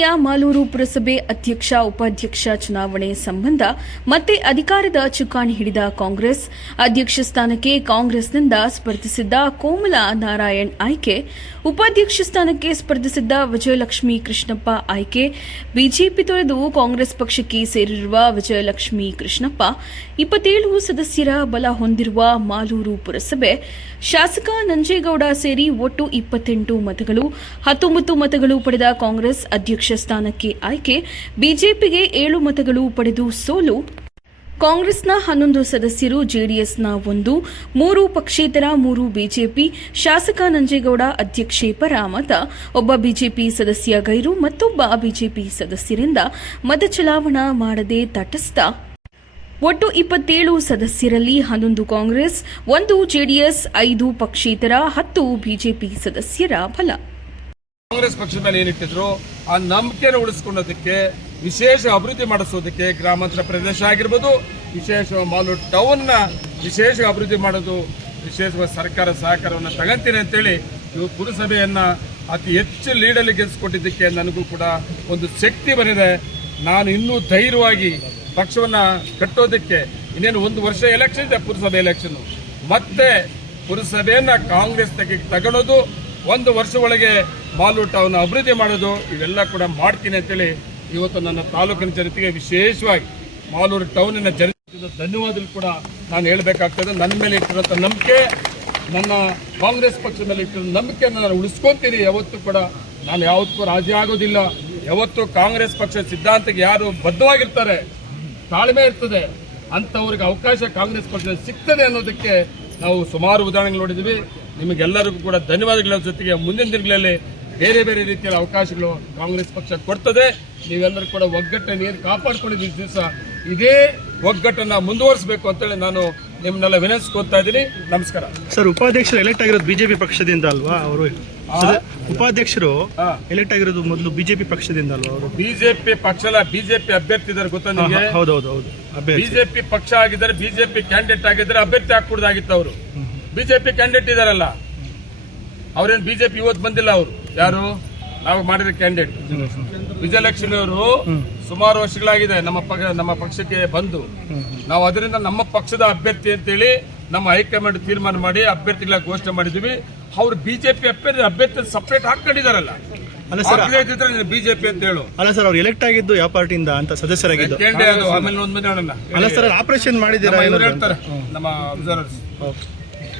ಬಾರಿಯ ಮಾಲೂರು ಪುರಸಭೆ ಅಧ್ಯಕ್ಷ ಉಪಾಧ್ಯಕ್ಷ ಚುನಾವಣೆ ಸಂಬಂಧ ಮತ್ತೆ ಅಧಿಕಾರದ ಚುಕ್ಕಾಣಿ ಹಿಡಿದ ಕಾಂಗ್ರೆಸ್ ಅಧ್ಯಕ್ಷ ಸ್ಥಾನಕ್ಕೆ ಕಾಂಗ್ರೆಸ್ನಿಂದ ಸ್ಪರ್ಧಿಸಿದ್ದ ಕೋಮಲ ನಾರಾಯಣ್ ಆಯ್ಕೆ, ಉಪಾಧ್ಯಕ್ಷ ಸ್ಥಾನಕ್ಕೆ ಸ್ಪರ್ಧಿಸಿದ್ದ ವಿಜಯಲಕ್ಷ್ಮಿ ಕೃಷ್ಣಪ್ಪ ಆಯ್ಕೆ, ಬಿಜೆಪಿ ತೊರೆದು ಕಾಂಗ್ರೆಸ್ ಪಕ್ಷಕ್ಕೆ ಸೇರಿರುವ ವಿಜಯಲಕ್ಷ್ಮಿ ಕೃಷ್ಣಪ್ಪ 27 ಸದಸ್ಯರ ಬಲ ಹೊಂದಿರುವ ಮಾಲೂರು ಪುರಸಭೆ ಶಾಸಕ ನಂಜೇಗೌಡ ಸೇರಿ ಒಟ್ಟು 28 ಮತಗಳು, 19 ಮತಗಳು ಪಡೆದ ಕಾಂಗ್ರೆಸ್ ಅಧ್ಯಕ್ಷ ಸ್ಥಾನಕ್ಕೆ ಆಯ್ಕೆ, ಬಿಜೆಪಿಗೆ 7 ಮತಗಳು ಪಡೆದು ಸೋಲು. ಕಾಂಗ್ರೆಸ್ನ 11 ಸದಸ್ಯರು, ಜೆಡಿಎಸ್ನ 1, 3 ಪಕ್ಷೇತರ, 3 ಬಿಜೆಪಿ. ಶಾಸಕ ನಂಜೇಗೌಡ ಅಧ್ಯಕ್ಷೆ ಪರ ಮತ, ಒಬ್ಬ ಬಿಜೆಪಿ ಸದಸ್ಯ ಗೈರು, ಮತ್ತೊಬ್ಬ ಬಿಜೆಪಿ ಸದಸ್ಯರಿಂದ ಮತ ಚಲಾವಣಾ ಮಾಡದೆ ತಟಸ್ಥ. ಒಟ್ಟು 27 ಸದಸ್ಯರಲ್ಲಿ 11 ಕಾಂಗ್ರೆಸ್, 1 ಜೆಡಿಎಸ್, 5 ಪಕ್ಷೇತರ, 10 ಬಿಜೆಪಿ ಸದಸ್ಯರ ಬಲ. ಕಾಂಗ್ರೆಸ್ ಪಕ್ಷದ ಮೇಲೆ ಏನಿಟ್ಟಿದ್ರು ಆ ನಂಬಿಕೆಯನ್ನು ಉಳಿಸಿಕೊಳ್ಳೋದಕ್ಕೆ, ವಿಶೇಷ ಅಭಿವೃದ್ಧಿ ಮಾಡಿಸೋದಕ್ಕೆ, ಗ್ರಾಮಾಂತರ ಪ್ರದೇಶ ಆಗಿರ್ಬೋದು, ವಿಶೇಷ ಮಾಲೂರು ಟೌನ್ ನ ವಿಶೇಷ ಅಭಿವೃದ್ಧಿ ಮಾಡೋದು, ವಿಶೇಷವಾಗಿ ಸರ್ಕಾರ ಸಹಕಾರವನ್ನು ತಗೊಂತೀನಿ ಅಂತೇಳಿ ಇವತ್ತು ಪುರಸಭೆಯನ್ನ ಅತಿ ಹೆಚ್ಚು ಲೀಡಲ್ಲಿ ಗೆಲ್ಲಿಸಿಕೊಟ್ಟಿದ್ದಕ್ಕೆ ನನಗೂ ಕೂಡ ಒಂದು ಶಕ್ತಿ ಬಂದಿದೆ. ನಾನು ಇನ್ನೂ ಧೈರ್ಯವಾಗಿ ಪಕ್ಷವನ್ನ ಕಟ್ಟೋದಕ್ಕೆ, ಇನ್ನೇನು 1 ವರ್ಷ ಎಲೆಕ್ಷನ್ ಇದೆ, ಪುರಸಭೆ ಎಲೆಕ್ಷನ್, ಮತ್ತೆ ಪುರಸಭೆಯನ್ನ ಕಾಂಗ್ರೆಸ್ ತಗೊಳ್ಳೋದು, 1 ವರ್ಷ ಒಳಗೆ ಮಾಲೂರು ಟೌನ್ ಅಭಿವೃದ್ಧಿ ಮಾಡೋದು, ಇವೆಲ್ಲ ಕೂಡ ಮಾಡ್ತೀನಿ ಅಂತೇಳಿ ಇವತ್ತು ನನ್ನ ತಾಲೂಕಿನ ಜನತೆಗೆ, ವಿಶೇಷವಾಗಿ ಮಾಲೂರು ಟೌನಿನ ಜನತೆಗೆ ಧನ್ಯವಾದಗಳು ಕೂಡ ನಾನು ಹೇಳಬೇಕಾಗ್ತದೆ. ನನ್ನ ಮೇಲೆ ಇಟ್ಟಿರುವಂಥ ನಂಬಿಕೆ, ನನ್ನ ಕಾಂಗ್ರೆಸ್ ಪಕ್ಷದ ಮೇಲೆ ಇಟ್ಟಿರೋ ನಂಬಿಕೆಯನ್ನು ನಾನು ಉಳಿಸ್ಕೊತೀನಿ. ಯಾವತ್ತೂ ಕೂಡ ನಾನು ಯಾವತ್ತೂ ರಾಜಿ ಆಗೋದಿಲ್ಲ. ಯಾವತ್ತೂ ಕಾಂಗ್ರೆಸ್ ಪಕ್ಷದ ಸಿದ್ಧಾಂತಕ್ಕೆ ಯಾರು ಬದ್ಧವಾಗಿರ್ತಾರೆ, ತಾಳ್ಮೆ ಇರ್ತದೆ, ಅಂಥವ್ರಿಗೆ ಅವಕಾಶ ಕಾಂಗ್ರೆಸ್ ಪಕ್ಷ ಸಿಗ್ತದೆ ಅನ್ನೋದಕ್ಕೆ ನಾವು ಸುಮಾರು ಉದಾಹರಣೆಗಳು ನೋಡಿದ್ದೀವಿ. ನಿಮಗೆಲ್ಲರಿಗೂ ಕೂಡ ಧನ್ಯವಾದಗಳ ಜೊತೆಗೆ ಮುಂದಿನ ದಿನಗಳಲ್ಲಿ ಬೇರೆ ಬೇರೆ ರೀತಿಯ ಅವಕಾಶಗಳು ಕಾಂಗ್ರೆಸ್ ಪಕ್ಷ ಕೊಡ್ತದೆ. ನೀವೆಲ್ಲರೂ ಕೂಡ ಒಗ್ಗಟ್ಟನ್ನು ಏನು ಕಾಪಾಡ್ಕೊಂಡಿದ್ದೀವಿ ದಿವಸ ಇದೇ ಒಗ್ಗಟ್ಟನ್ನು ಮುಂದುವರಿಸಬೇಕು ಅಂತೇಳಿ ನಾನು ನಿಮ್ಮನ್ನೆಲ್ಲ ವಿನಂತಿಸ್ಕೊತಾ ಇದ್ದೀನಿ. ನಮಸ್ಕಾರ. ಸರ್, ಉಪಾಧ್ಯಕ್ಷರು ಎಲೆಕ್ಟ್ ಆಗಿರೋದು ಬಿಜೆಪಿ ಪಕ್ಷದಿಂದ ಅಲ್ವಾ? ಅವರು ಉಪಾಧ್ಯಕ್ಷರು ಎಲೆಕ್ಟ್ ಆಗಿರೋದು ಮೊದಲು ಬಿಜೆಪಿ ಪಕ್ಷದಿಂದ ಅಲ್ವಾ? ಅವರು ಬಿಜೆಪಿ ಪಕ್ಷ ಅಲ್ಲ, ಬಿಜೆಪಿ ಅಭ್ಯರ್ಥಿ ಇದ್ದಾರೆ, ಗೊತ್ತಾ ನಿಮಗೆ? ಹೌದೌದು. ಬಿಜೆಪಿ ಪಕ್ಷ ಆಗಿದ್ದಾರೆ, ಬಿಜೆಪಿ ಕ್ಯಾಂಡಿಡೇಟ್ ಆಗಿದ್ದಾರೆ, ಅಭ್ಯರ್ಥಿ ಹಾಕೂಡದಾಗಿತ್ತು. ಅವರು ಬಿಜೆಪಿ ಕ್ಯಾಂಡಿಡೇಟ್ ಇದಾರಲ್ಲ, ಅವ್ರೇನು ಬಿಜೆಪಿ ಇವತ್ತು ಬಂದಿಲ್ಲ. ಅವರು ಯಾರು? ನಾವು ಮಾಡಿರೋ ಕ್ಯಾಂಡಿಡೇಟ್ ವಿಜಯಲಕ್ಷ್ಮಿ ಅವರು ಸುಮಾರು ವರ್ಷಗಳಾಗಿದೆ ನಮ್ಮ ಪಕ್ಷಕ್ಕೆ ಬಂದು. ನಾವು ಅದರಿಂದ ನಮ್ಮ ಪಕ್ಷದ ಅಭ್ಯರ್ಥಿ ಅಂತೇಳಿ ನಮ್ಮ ಹೈಕಮಾಂಡ್ ತೀರ್ಮಾನ ಮಾಡಿ ಅಭ್ಯರ್ಥಿಗಳ ಘೋಷಣೆ ಮಾಡಿದ್ವಿ. ಅವ್ರು ಬಿಜೆಪಿ ಅಭ್ಯರ್ಥಿ ಸಪರೇಟ್ ಹಾಕೊಂಡಿದಾರಲ್ಲ, ಬಿಜೆಪಿ ಅಂತ ಹೇಳು. ಅಲ್ಲ ಸರ್, ಅವ್ರು ಎಲೆಕ್ಟ್ ಆಗಿದ್ದು ಯಾವ ಪಾರ್ಟಿಯಿಂದ ಅಂತ ಸದಸ್ಯರಾಗಿದ್ದು? ಆಮೇಲೆ ಒಂದ್ ಮಂದಿ ಅಲ್ಲ ಸರ್, ಆಪರೇಷನ್ ಮಾಡಿದ್ದೀರಾ? ಹೇಳ್ತಾರೆ ನಮ್ಮ ಅಬ್ಸರ್ವರ್ಸ್.